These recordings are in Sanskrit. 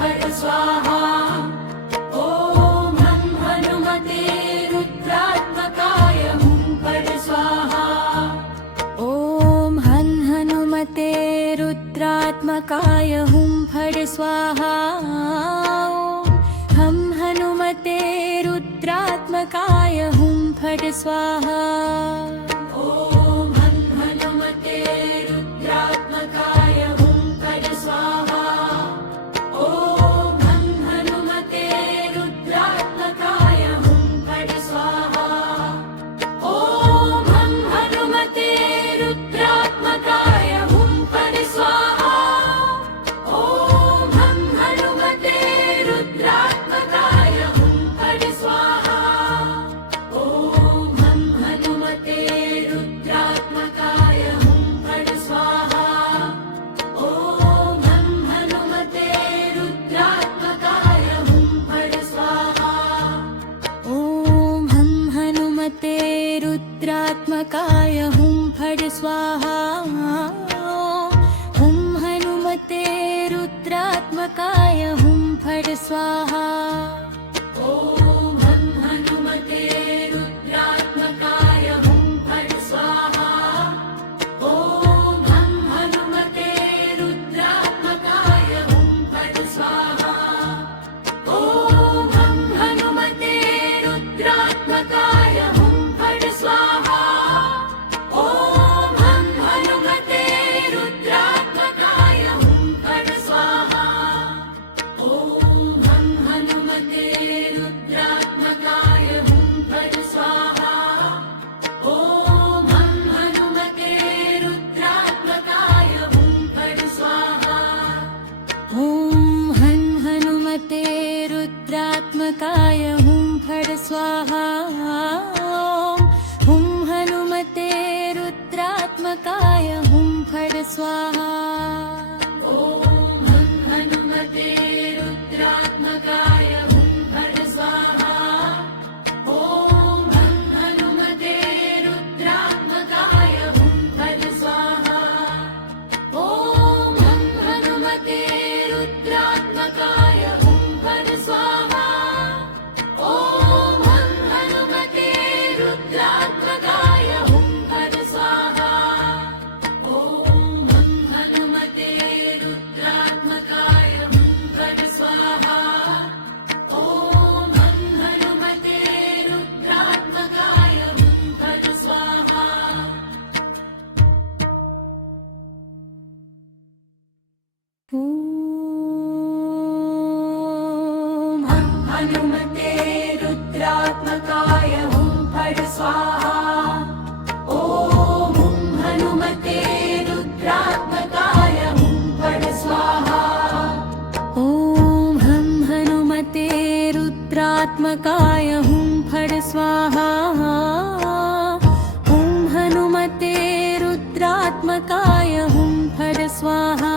फट् स्वाहा ॐ हं हनुमते रुद्रात्मकाय हुं फट् स्वाहा ॐ हं हनुमते रुद्रात्मकाय हुं फट् स्वाहा हं हनुमते रुद्रात्मकाय हुं फट् स्वाहा ॐ हं हनुमते रुद्रात्मकाय हुं फट् स्वाहा ॐ हं हनुमते रुद्रात्मकाय हुं फट् स्वाहा ॐ हं हनुमते रुद्रात्मकाय हुं फट् स्वाहा ॐ हं हनुमते रुद्रात्मकाय हुं फट् स्वाहा ॐ हं हनुमते रुद्रात्मकाय हुं फट् स्वाहा ॐ हं हनुमते रुद्रात्मकाय हुं फट् स्वाहा ॐ हं हनुमते रुद्रात्मकाय हुं फट् स्वाहा हुं हनुमते रुद्रात्मकाय हुं फट् स्वाहा ॐ हं हनुमते रुद्रात्मकाय हुं फट् स्वाहा ॐ हं हनुमते रुद्रात्मकाय हुं फट् स्वाहा ॐ हं हनुमते रुद्रात्मकाय हुं फट् स्वाहा ॐ हं हनुमते रुद्रात्मकाय हुं फट् स्वाहा ॐ हं हनुमते रुद्रात्मकाय हुं फट् स्वाहा ॐ हं हनुमते रुद्रात्मकाय हुं फट् स्वाहा ॐ हं हनुमते रुद्रात्मकाय हुं फट् स्वाहा हुं हनुमते रुद्रात्मकाय हुं फट् स्वाहा ॐ हं हनुमते रुद्रात्मकाय हुं फट् स्वाहा ॐ हं हनुमते रुद्रात्मकाय हुं फट् स्वाहा ॐ हं हनुमते रुद्रात्मकाय हुं फट् स्वाहा ॐ हं हनुमते रुद्रात्मकाय हुं फट् स्वाहा ॐ हं हनुमते रुद्रात्मकाय हुं फट् स्वाहा ॐ हं हनुमते रुद्रात्मकाय हुं फट् स्वाहा ॐ हं हनुमते रुद्रात्मकाय हुं फट् स्वाहा ॐ हुं हनुमते रुद्रात्मकाय हुं फट् स्वाहा ॐ हं हनुमते रुद्रात्मकाय हुं फट् स्वाहा हुं हनुमते रुद्रात्मकाय हुं फट् स्वाहा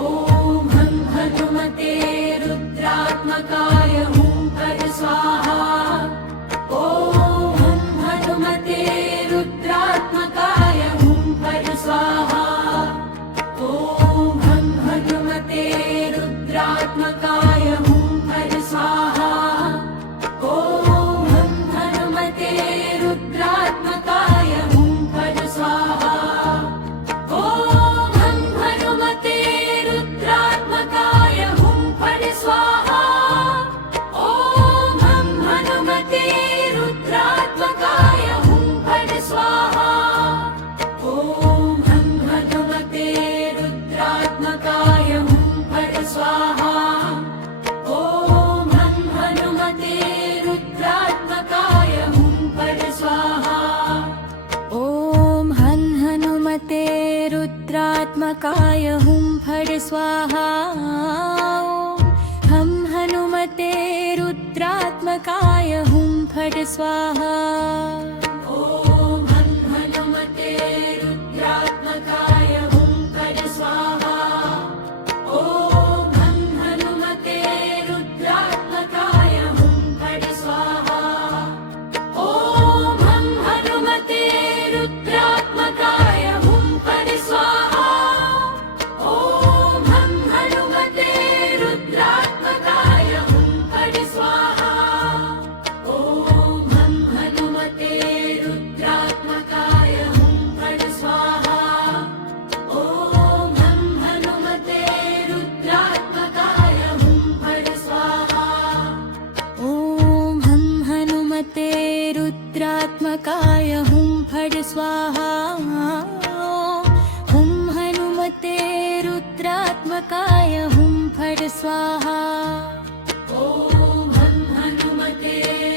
ॐ हं हनुमते रुद्रात्मकाय हुं फट् स्वाहा ॐ हं हनुमते रुद्रात्मकाय हुं फट् स्वाहा ॐ हं हनुमते रुद्रात्मकाय हुं फट् स्वाहा ॐ हं हनुमते रुद्रात्मकाय हुं फट् स्वाहा ॐ हं हनुमते रुद्रात्मकाय हुं फट् स्वाहा ॐ हं हनुमते रुद्रात्मकाय हुं फट् स्वाहा ॐ हं हनुमते रुद्रात्मकाय हुं फट् स्वाहा ॐ हं हनुमते रुद्रात्मकाय हुं फट् स्वाहा ॐ हं हनुमते रुद्रात्मकाय हुं फट् स्वाहा हं हनुमते रुद्रात्मकाय हुं फट् स्वाहा ॐ हं हनुमते रुद्रात्मकाय हुं फट् स्वाहा ॐ हं हनुमते रुद्रात्मकाय हुं फट् स्वाहा ॐ हं हनुमते रुद्रात्मकाय हुं फट् स्वाहा ॐ हं हनुमते स्वाहा हुं हनुमते रुद्रात्मकाय हुं फट् स्वाहा ॐ हं हनुमते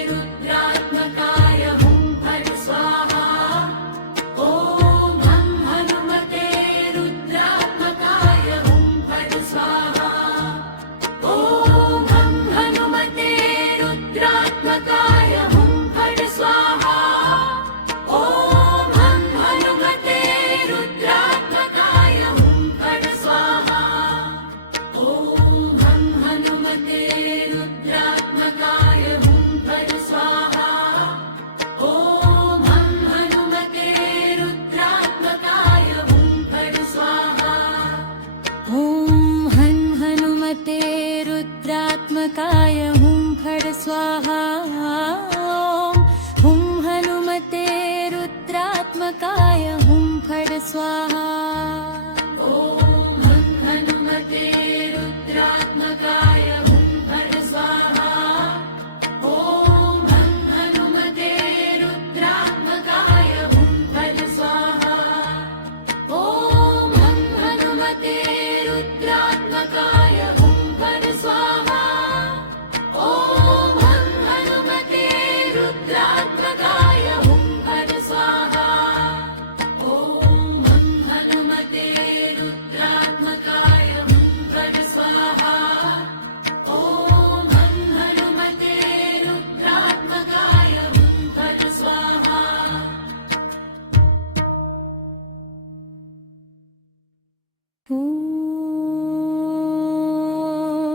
रुद्रात्मकाय हुं फट् स्वाहा ॐ हं हनुमते रुद्रात्मकाय हुं फट् स्वाहा ॐ हं हनुमते रुद्रात्मकाय हुं फट् स्वाहा ॐ हं हनुमते रुद्रात्मकाय हुं फट् स्वाहा ॐ हं हनुमते रुद्रात्मकाय हुं फट् स्वाहा ॐ हं हनुमते रुद्रात्मकाय हुं फट् स्वाहा ॐ हं हनुमते रुद्रात्मकाय हुं फट् स्वाहा हुं हनुमते रुद्रात्मकाय हुं फट् स्वाहा ॐ हं हनुमते रुद्रात्मकाय हुं फट् स्वाहा ॐ हं हनुमते रुद्रात्मकाय हुं फट् स्वाहा ॐ हं हनुमते रुद्रात्मकाय हुं फट् स्वाहा ॐ हं हनुमते रुद्रात्मकाय हुं फट् स्वाहा ॐ हं हनुमते रुद्रात्मकाय हुं फट् स्वाहा ॐ हं हनुमते रुद्रात्मकाय हुं फट् स्वाहा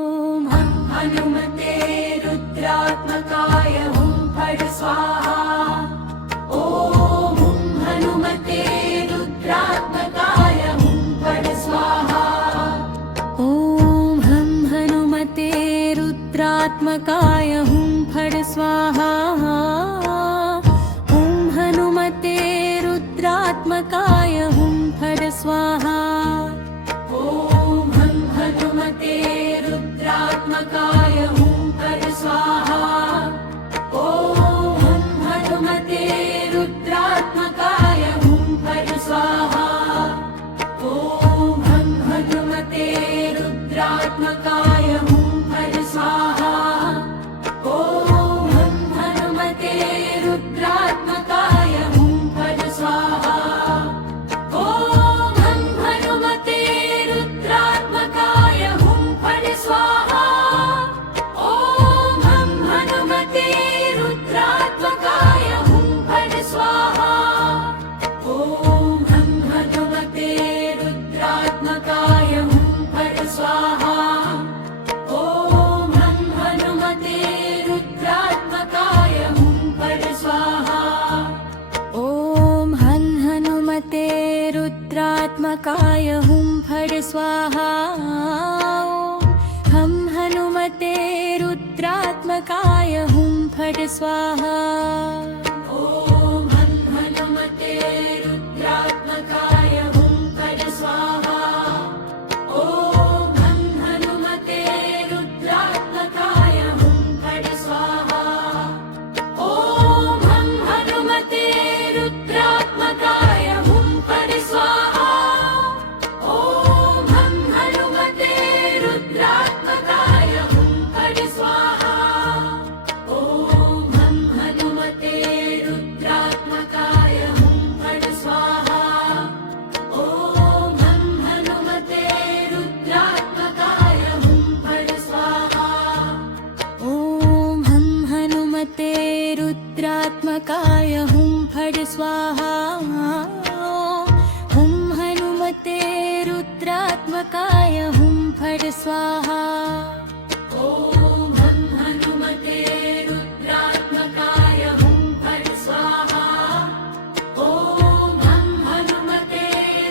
ॐ हं हनुमते रुद्रात्मकाय हुं फट् स्वाहा ॐ हुं हनुमते रुद्रात्मकाय हुं फट् स्वाहा ॐ हं हनुमते रुद्रात्मकाय हुं फट् स्वाहा हुं हनुमते रुद्रात्मकाय हुं फट् स्वाहा ॐ हं हनुमते रुद्रात्मकाय हुं फट् स्वाहा ॐ हं हनुमते रुद्रात्मकाय हुं फट् स्वाहा ॐ हं हनुमते रुद्रात्मकाय हुं फट् स्वाहा ॐ हं हनुमते रुद्रात्मकाय हुं फट् स्वाहा ॐ हं हनुमते रुद्रात्मकाय हुं फट् स्वाहा ॐ हं हनुमते रुद्रात्मकाय हुं फट् स्वाहा ॐ हं हनुमते रुद्रात्मकाय हुं फट् स्वाहा ॐ हं हनुमते रुद्रात्मकाय हुं फट् स्वाहा ॐ हं हनुमते रुद्रात्मकाय हुं फट् स्वाहा हं हनुमते रुद्रात्मकाय हुं फट् स्वाहा ॐ हं हनुमते रुद्रात्मकाय हुं फट् स्वाहा ॐ हं हनुमते रुद्रात्मकाय हुं फट् स्वाहा ॐ हं हनुमते रुद्रात्मकाय हुं फट् स्वाहा ॐ हं हनुमते रुद्रात्मकाय हुं फट् स्वाहा ॐ हं हनुमते रुद्रात्मकाय हुं फट् स्वाहा ॐ हं हनुमते रुद्रात्मकाय हुं फट् स्वाहा ॐ हं हनुमते रुद्रात्मकाय हुं फट् स्वाहा हुं हनुमते रुद्रात्मकाय हुं फट् स्वाहा ॐ हं हनुमते रुद्रात्मकाय हुं फट् स्वाहा ॐ हं हनुमते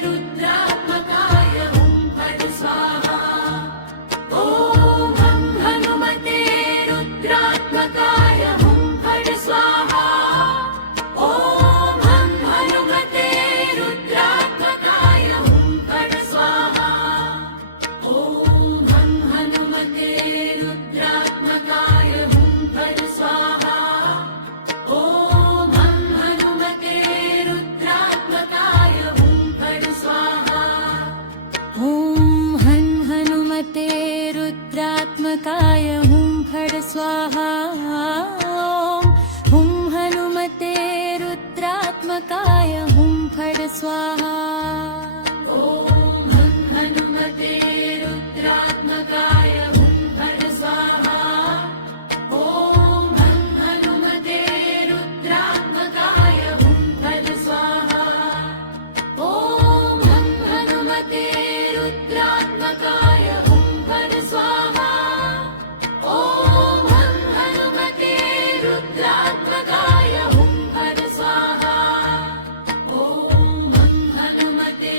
रुद्रात्मकाय हुं फट् स्वाहा ॐ हं हनुमते रुद्रात्मकाय हुं फट् स्वाहा ॐ हं हनुमते रुद्रात्मकाय हुं फट् स्वाहा ॐ हं हनुमते रुद्रात्मकाय रुद्रात्मकाय हुं फट् स्वाहा हुं हनुमते रुद्रात्मकाय हुं फट् स्वाहा ॐ हनुमते रुद्रात्मकाय हुं फट् स्वाहा ॐ हनुमते रुद्रात्मकाय हुं फट् स्वाहा ॐ हनुमते रुद्रात्मकाय हुं फट् स्वाहा ॐ हनुमते रुद्रात्मकाय हुं फट् स्वाहा ॐ हनुमते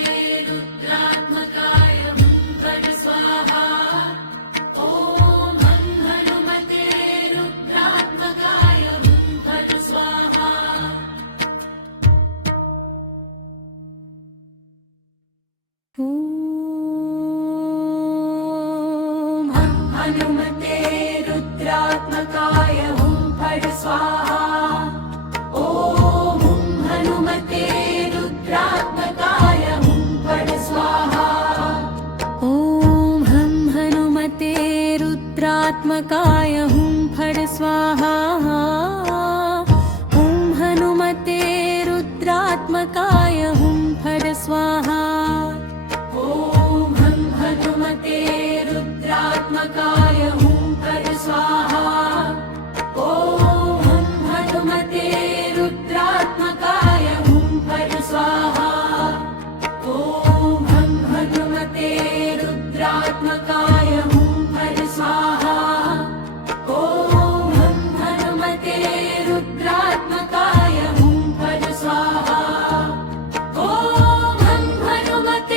रुद्रात्मकाय हुं फट् स्वाहा ॐ हनुमते रुद्रात्मकाय हुं फट् स्वाहा ॐ हनुमते रुद्रात्मकाय हुं फट् स्वाहा ॐ हनुमते रुद्रात्मकाय हुं फट् स्वाहा ॐ हनुमते रुद्रात्मकाय हुं फट् स्वाहा ॐ हनुमते रुद्रात्मकाय हुं फट् स्वाहा ॐ हनुमते रुद्रात्मकाय हुं फट् स्वाहा ॐ हनुमते रुद्रात्मकाय हुं फट् स्वाहा ॐ हनुमते रुद्रात्मकाय हुं फट् स्वाहा ॐ हनुमते रुद्रात्मकाय हुं फट् स्वाहा ॐ हनुमते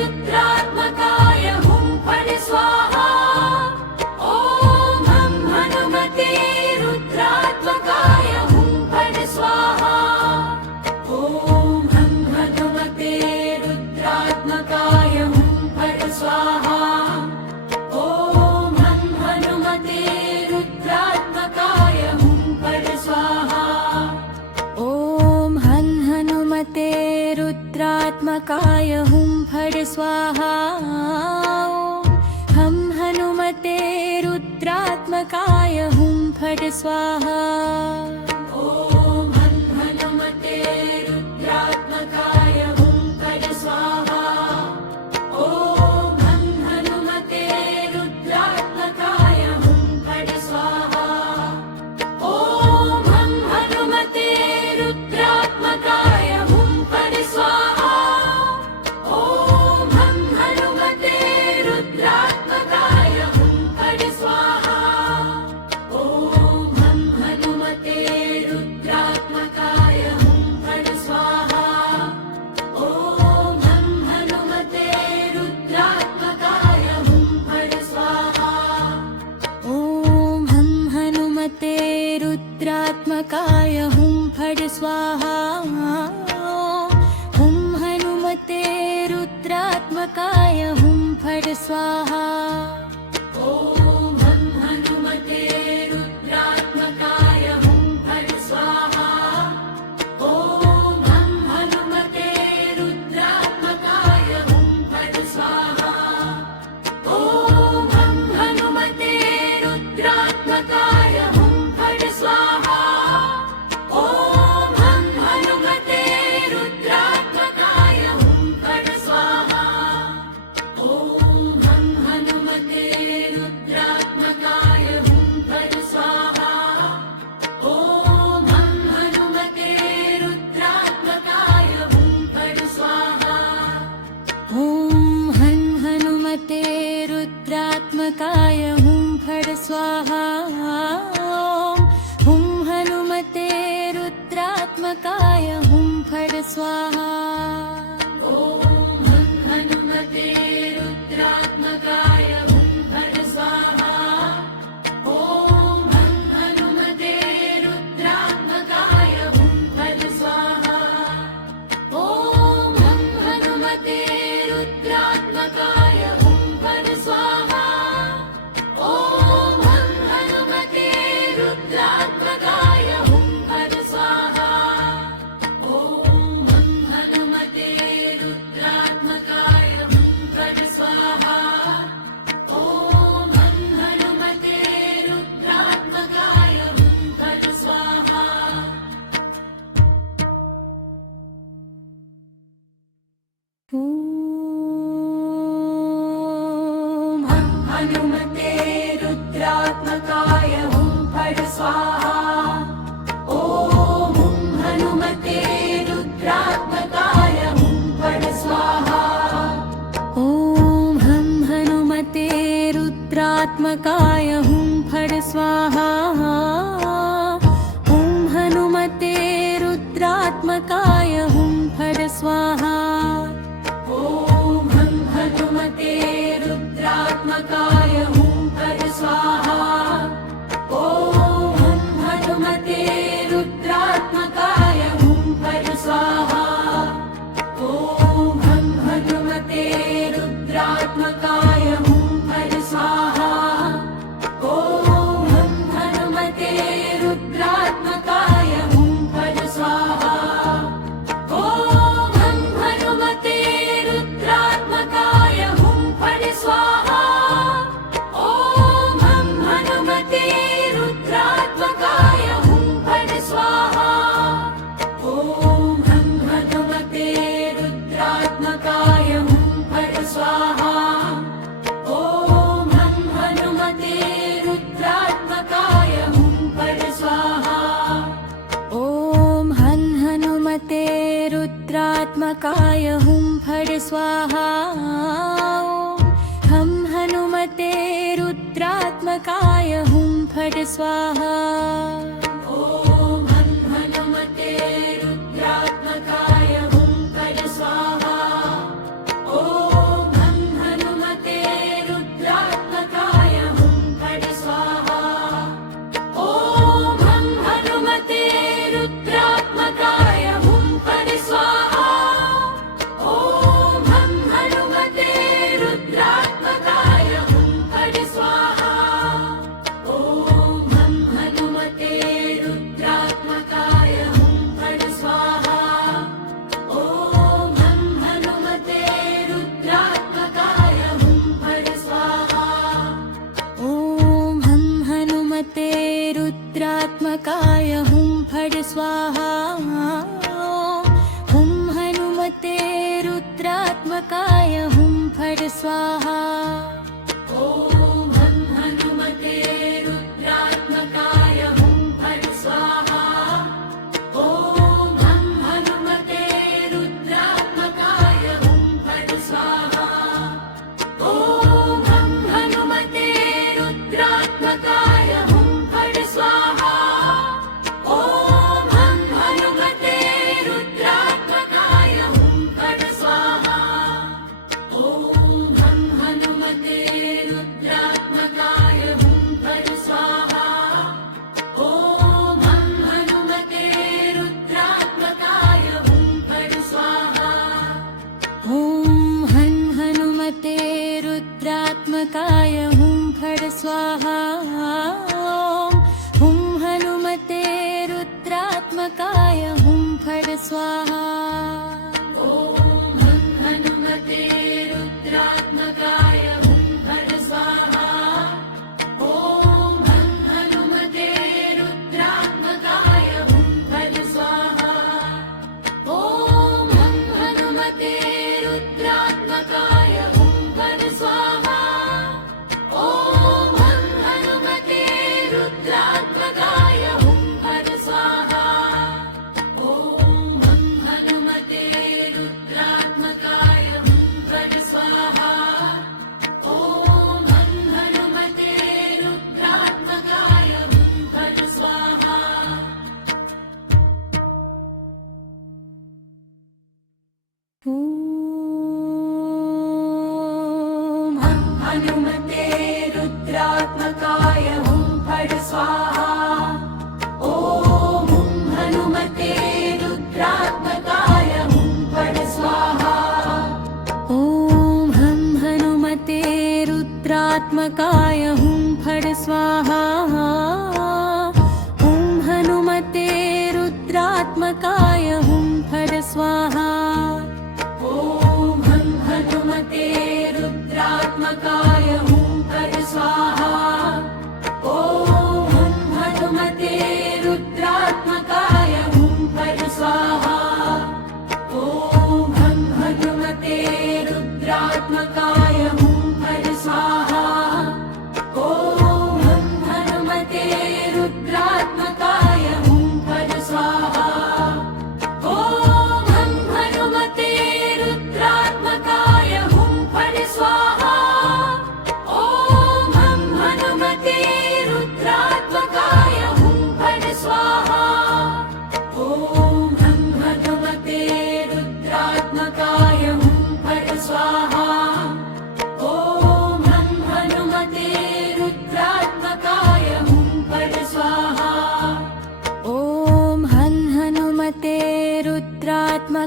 रुद्रात्मकाय हुं फट् स्वाहा ॐ हनुमते रुद्रात्मकाय हुं फट् स्वाहा ॐ हनुमते रुद्रात्मकाय हुं फट् स्वाहा ॐ हनुमते रुद्रात्मकाय हुं फट् स्वाहा ॐ हनुमते रुद्रात्मकाय हुं फट् स्वाहा हनुमते रुद्रात्मकाय हुं फट् स्वाहा ॐ हनुमते रुद्रात्मकाय हुं फट् स्वाहा ॐ हनुमते रुद्रात्मकाय हुं फट् स्वाहा ॐ हनुमते रुद्रात्मकाय हुं फट् स्वाहा ॐ हनुमते रुद्रात्मकाय हुं फट् स्वाहा ॐ हनुमते रुद्रात्मकाय हुं फट् स्वाहा ॐ हनुमते रुद्रात्मकाय हुं फट् स्वाहा ॐ हनुमते रुद्रात्मकाय हुं फट् स्वाहा हनुमते रुद्रात्मकाय हुं फट् स्वाहा ॐ हनुमते रुद्रात्मकाय हुं फट् स्वाहा ॐ हनुमते रुद्रात्मकाय हुं फट् स्वाहा ॐ हनुमते रुद्रात्मकाय हुं फट् स्वाहा ॐ हनुमते रुद्रात्मकाय हुं फट् स्वाहा ॐ हनुमते रुद्रात्मकाय हुं फट् स्वाहा ॐ हनुमते रुद्रात्मकाय हुं फट् स्वाहा ॐ हनुमते रुद्रात्मकाय हुं फट् स्वाहा हनुमते रुद्रात्मकाय हुं फट् स्वाहा ॐ हनुमते रुद्रात्मकाय हुं फट् स्वाहा ॐ हनुमते रुद्रात्मकाय हुं फट् स्वाहा ॐ हनुमते रुद्रात्मकाय हुं फट् स्वाहा ॐ हनुमते रुद्रात्मकाय हुं फट् स्वाहा ॐ हनुमते रुद्रात्मकाय हुं फट् स्वाहा स्वाहा ॐ हुं हनुमते रुद्रात्मकाय हुं फट् स्वाहा ॐ हं हनुमते रुद्रात्मकाय हुं फट् स्वाहा ॐ हनुमते रुद्रात्मकाय हुं फट् स्वाहा ॐ हं हनुमते रुद्रात्मकाय हुं फट् स्वाहा ॐ हं हनुमते रुद्रात्मकाय हुं फट् स्वाहा ॐ हं हनुमते रुद्रात्मकाय हुं फट् स्वाहा ॐ हं हनुमते रुद्रात्मकाय हुं फट् स्वाहा ॐ हं हनुमते रुद्रात्मकाय हुं फट् स्वाहा ॐ हं हनुमते रुद्रात्मकाय हुं फट् स्वाहा ॐ हं हनुमते रुद्रात्मकाय हुं फट् स्वाहा ॐ हं हनुमते रुद्रात्मकाय हुं फट् स्वाहा ॐ हं हनुमते रुद्रात्मकाय हुं फट् स्वाहा ॐ हं हनुमते रुद्रात्मकाय हुं फट् स्वाहा ॐ हं हनुमते रुद्रात्मकाय हुं फट् स्वाहा ॐ हं हनुमते रुद्रात्मकाय हुं फट् स्वाहा ॐ हं हनुमते रुद्रात्मकाय हुं फट् स्वाहा ॐ हं हनुमते रुद्रात्मकाय हुं फट् स्वाहा ॐ हं हनुमते रुद्रात्मकाय हुं फट् स्वाहा ॐ हं हनुमते रुद्रात्मकाय हुं फट् स्वाहा ॐ हं हनुमते रुद्रात्मकाय हुं फट् स्वाहा ॐ हनुमते रुद्रात्मकाय हुं फट् स्वाहा ॐ हं हनुमते रुद्रात्मकाय हुं फट् स्वाहा ॐ हं हनुमते रुद्रात्मकाय हुं फट् स्वाहा ॐ हं हनुमते रुद्रात्मकाय हुं फट् स्वाहा ॐ हं हनुमते रुद्रात्मकाय हुं फट् स्वाहा ॐ हं हनुमते रुद्रात्मकाय हुं फट् स्वाहा ॐ हं हनुमते रुद्रात्मकाय हुं फट् स्वाहा ॐ हं हनुमते रुद्रात्मकाय हुं फट् स्वाहा ॐ हनुमते रुद्रात्मकाय हुं फट् स्वाहा ॐ हं हनुमते रुद्रात्मकाय हुं फट् स्वाहा ॐ हं हनुमते रुद्रात्मकाय हुं फट् स्वाहा ॐ हं हनुमते रुद्रात्मकाय हुं फट् स्वाहा ॐ हं हनुमते रुद्रात्मकाय हुं फट् स्वाहा ॐ हं हनुमते रुद्रात्मकाय हुं फट् स्वाहा ॐ हं हनुमते रुद्रात्मकाय हुं फट् स्वाहा ॐ हं हनुमते रुद्रात्मकाय हुं फट् स्वाहा ॐ हुं हनुमते रुद्रात्मकाय हुं फट् स्वाहा ॐ हं हनुमते रुद्रात्मकाय हुं फट् स्वाहा ॐ हनुमते रुद्रात्मकाय हुं फट् स्वाहा ॐ हं हनुमते रुद्रात्मकाय हुं फट् स्वाहा ॐ हं हनुमते रुद्रात्मकाय हुं फट् स्वाहा ॐ हं हनुमते रुद्रात्मकाय हुं फट् स्वाहा ॐ